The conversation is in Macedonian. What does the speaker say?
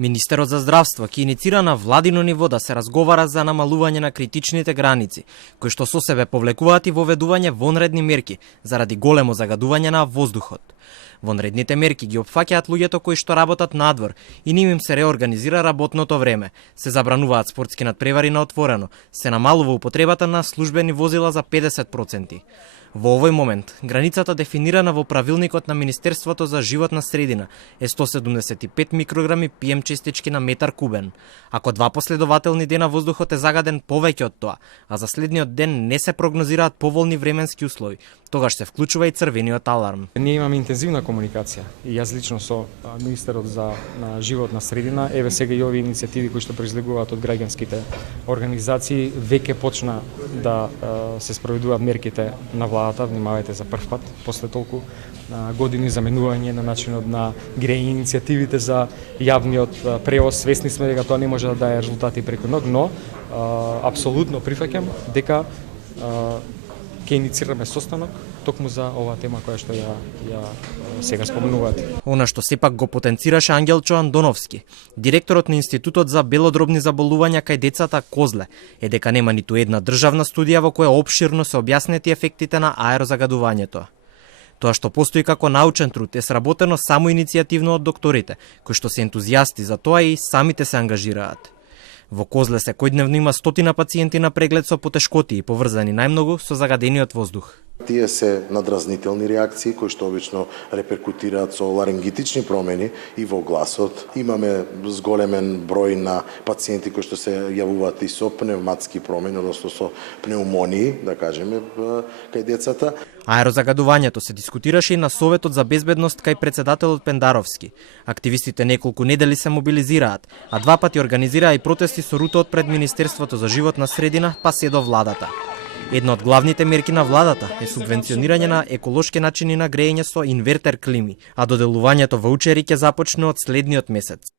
Министерот за здравство ќе иницира на владино ниво да се разговара за намалување на критичните граници, кои што со себе повлекуваат и воведување вонредни мерки заради големо загадување на воздухот. Вонредните мерки ги опфаќаат луѓето кои што работат надвор и нив им се реорганизира работното време, се забрануваат спортски надпревари на отворено, се намалува употребата на службени возила за 50%. Во овој момент, границата дефинирана во правилникот на Министерството за животна средина е 175 микрограми PM честички на метар кубен. Ако два последователни дена воздухот е загаден повеќе од тоа, а за следниот ден не се прогнозираат поволни временски услови, тогаш се вклучува и црвениот аларм. Ние имаме интензивна комуникација и јас лично со Министерот за животна средина, еве сега и овие иницијативи кои што произлегуваат од граѓанските организации веќе почна да се спроведуваат мерките на владата, внимавајте за прв пат после толку години заменување на начинот на грење, иницијативите за јавниот превоз. Свесни сме дека тоа не може да даде резултати преку ног, но апсолутно прифаќам дека ќе иницираме состанок токму за оваа тема која што ја сега споменувате. Она што сепак го потенцираше Ангелчо Андоновски, директорот на Институтот за белодробни заболувања кај децата Козле, е дека нема ниту една државна студија во која опширно се објаснети ефектите на аерозагадувањето. Тоа што постои како научен труд е сработено само иницијативно од докторите, кои што се ентузијасти за тоа и самите се ангажираат. Во Козле секојдневно има 100 пациенти на преглед со потешкоти и поврзани најмногу со загадениот воздух. Тие се надразнителни реакции кои што обично реперкутираат со ларингитични промени и во гласот. Имаме зголемен број на пациенти кои што се јавуваат и со пневматски промени, односно со пнеумонии, да кажеме, кај децата. Аерозагадувањето се дискутираше и на Советот за безбедност кај председателот Пендаровски. Активистите неколку недели се мобилизираат, а два пати организираа и протести со рутот пред Министерството за животна средина, па се до владата. Една од главните мерки на владата е субвенционирање на еколошки начини на грејење со инвертер клими, а доделувањето ваучери ќе започне од следниот месец.